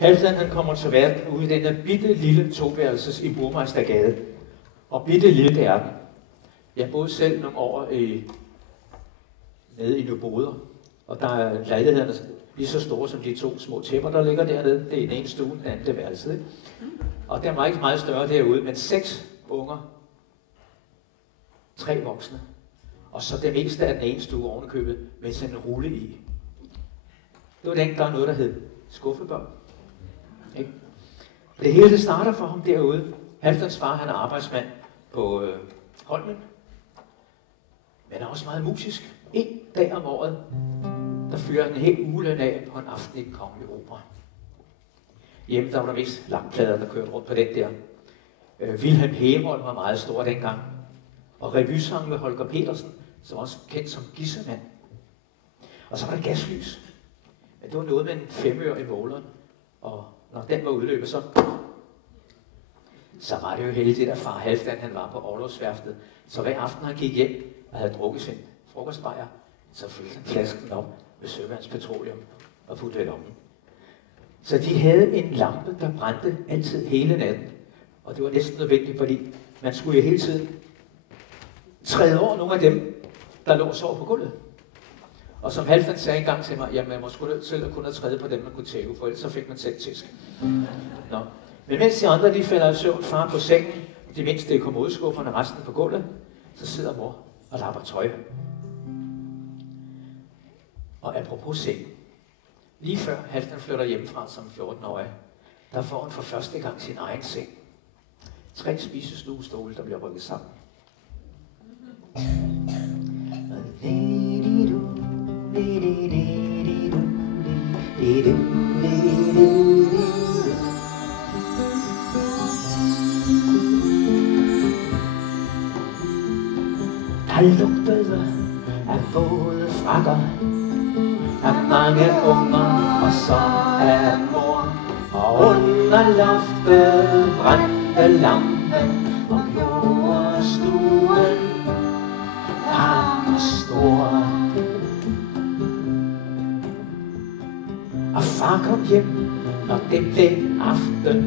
Halvdan han kommer til verden ude i den her bitte lille toværelses i Burmeistergade. Og bitte lille det er den. Jeg boede selv nogle år nede i Nyboder. Og der er lejlighederne lige så store som de to små tæpper, der ligger dernede. Det er den ene stue, den anden det værelse. Ikke? Og den var ikke meget større derude, men 6 unger. 3 voksne. Og så det meste af den ene stue ovenikøbet med sådan en rulle i. Det var dengang, der er noget, der hed skuffebørn. Ikke? Og det hele det starter for ham derude. Halvdans far, han er arbejdsmand på Holmen. Men er også meget musisk. En dag om året, der fyrer han en hel ugeløn af på en aften i den kongelige opera. Hjemme der var der vist langplader, der kørte rundt på den der. Wilhelm Herold var meget stor dengang. Og revysang med Holger Petersen, som også kendt som Gisselmand. Og så var der gaslys. Men det var noget med en 5 øre i måleren. Og når den var udløbet, så var det jo heldigt, at far Halvdan han var på orlogsværftet. Så hver aften han gik hjem og havde drukket sin frokostbajer, så fyldte han flasken op med søvandspetroleum og puttede det om. Så de havde en lampe, der brændte altid hele natten. Og det var næsten nødvendigt, fordi man skulle jo hele tiden træde over nogle af dem, der lå og sov på gulvet. Og som Halvdan sagde engang til mig, jamen man må sgu nødt til at kunne træde på dem, man kunne tæve, for ellers så fik man selv tisk. Nå. Men mens de andre de falder i søvn, far på sengen, de mindste i kommodeskufferne, resten på gulvet, så sidder mor og lapper tøj. Og apropos seng, lige før Halvdan flytter hjemmefra som 14-årig, der får han for første gang sin egen seng. 3 spisestuestole, der bliver rykket sammen. Der lugtede af våde frakker, af mange unger og så af mor. Og under loftet brændte lampen og gjorde stuen varm og stor. Og far kom hjem, når det blev aften.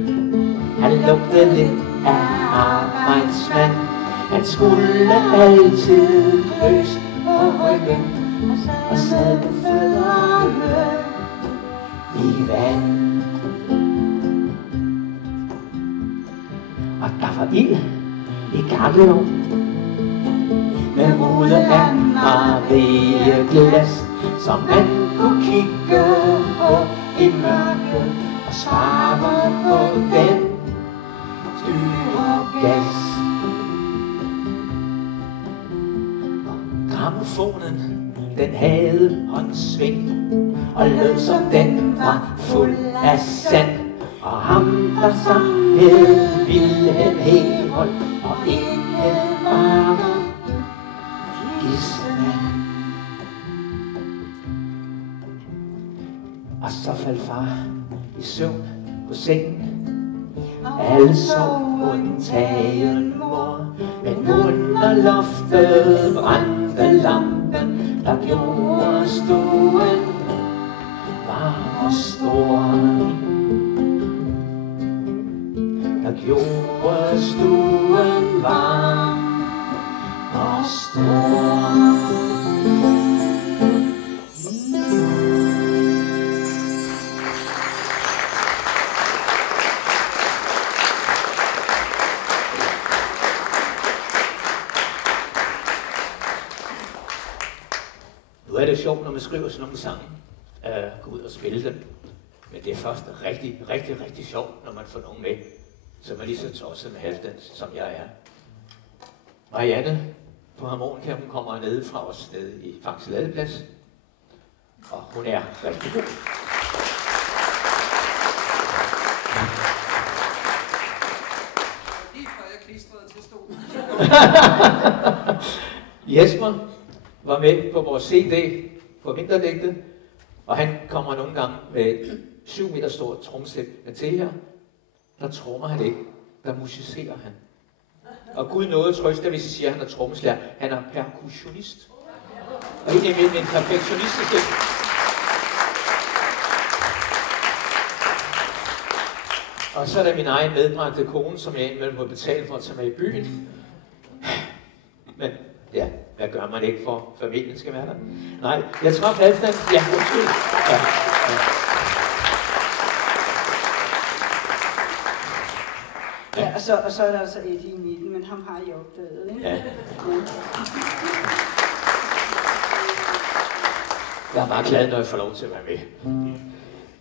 Han lugtede lidt af arbejdsmand. Han skulle altid kløs på ryggen og sad på fødderne i vand. Og der var ild i kakkelovnen med rude af marieglas, som man kunne kigge på i mørket og spare på den dyre gas. Grammofonen, den havde håndsving og lød som den var fuld af sand. Og ham der sang hed Wilhelm Herold og ikke bare Gisselmand. Og så faldt far i søvn på sengen. Alle sov undtagen mor, men under loftet brændte lampen, der gjorde stuen varm og stor. Der gjorde stuen varm og stor. Nu er det sjovt, når man skriver sådan nogle sange, gå ud og spille dem. Men det er først rigtig sjovt, når man får nogen med, som er lige så tosset med Halvdan, som jeg er. Marianne på harmonika, hun kommer nede fra os nede i Faxe Ladeplads, og hun er rigtig god. Lige før jeg klistrede til stolen. Jesper var med på vores CD på Vinterdægtet, og han kommer nogle gange med et 7 meter stort tromsæt. Men til her, der trommer han ikke, der musicerer han. Og Gud nåede trøste, hvis I siger, at han er trommeslager. Han er percussionist. Og ikke mindst en perfektionistiske. Og så er der min egen medbragte kone, som jeg indimellem må betale for at tage med i byen. Men ja, hvad gør man ikke for familien skal være der? Nej, jeg traf Halfdan. Ja, undskyld. Ja. Ja, og så er der altså Eddie i midten, men ham har I opdaget, ikke? Ja. Jeg er bare glad, når jeg får lov til at være med.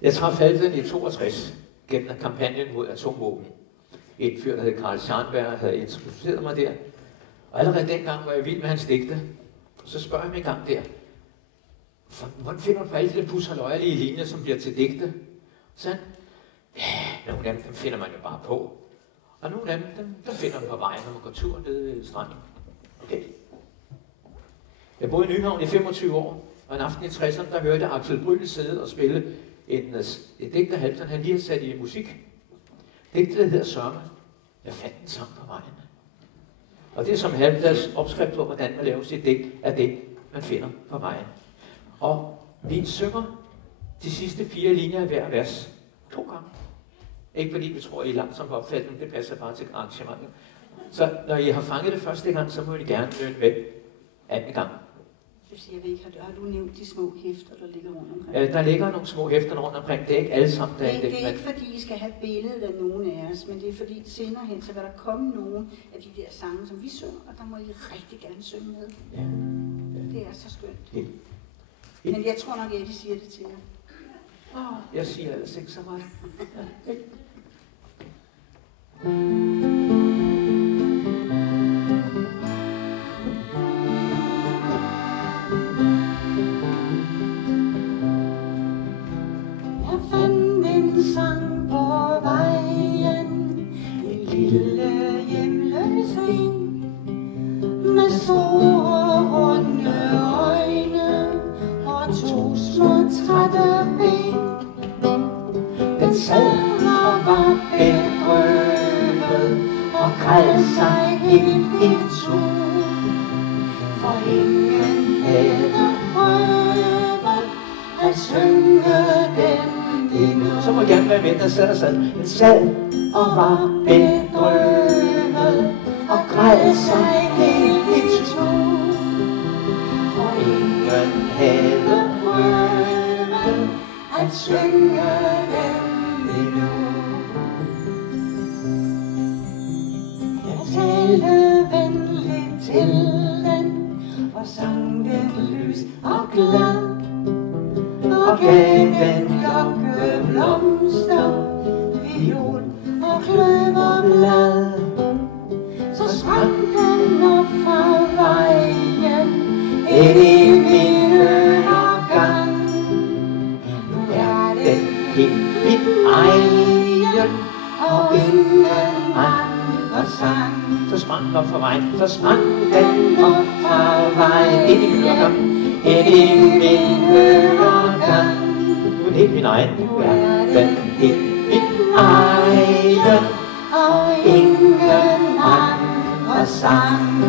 Jeg traf Halfdan i 62 gennem kampagnen mod atomvåben. En fyr, der hed Karl Scharnberg, havde introduceret mig der. Og allerede dengang var jeg vild med hans digte. Så spørger jeg mig en gang der, hvordan finder du på alle de der pusserløjelige linjer, som bliver til digte? Så han, ja, nogle af dem finder man jo bare på. Og nogle af dem finder man på vejen, når man går tur nede ved stranden. Okay. Jeg boede i Nyhavn i 25 år, og en aften i 60'erne, der hørte jeg Axel Brühl sidde og spille et digt af Halfdan, han lige har sat i musik. Digtet hedder Sørme. Jeg fandt en sang på vejen. Og det er som Halfdans opskrift på, hvordan man laver sit digt, er det, man finder på vejen. Og vi synger de sidste 4 linjer af hver vers 2 gange. Ikke fordi vi tror, I er langsomt på opfatningen, det passer bare til arrangementet. Så når I har fanget det første gang, så må I gerne løbe med anden gang. Jeg ved ikke, har du nævnt de små hæfter, der ligger rundt omkring? Der ligger nogle små hæfter rundt omkring. Det er ikke alle sammen, der det er ikke fordi, I skal have billedet af nogen af os, men det er fordi senere hen, så vil der komme nogle af de der sange, som vi synger, og der må I rigtig gerne synge med. Ja. Det er så skønt. Men jeg tror nok, at de siger det til jer. Jeg siger ellers ikke så meget. Ja. Jeg fandt en sang på vejen, en lille hjemløs en, med store runde øjne og 2 små trætte ben. Den sad og var bedrøvet og græd sig helt i to, for ingen havde prøvet at synge den endnu. Så må jeg gerne være med, der sad. Den sad og var bedrøvet og græd sig helt i to, for ingen havde prøvet at synge den endnu. Jeg talte venligt til den og sang den lys og glad, og gav den klokke blomster, viol og kløverblad. Så sprang den op fra vejen ind i min øregang. Nu er den helt min egen, og ingen andre sang. Så sprang den op fra vejen. Så sprang den op fra vejen. Ind i øregang. Ind i min øregang. Nu er den helt min egen. Nu er den helt min egen, og ingen andre sang.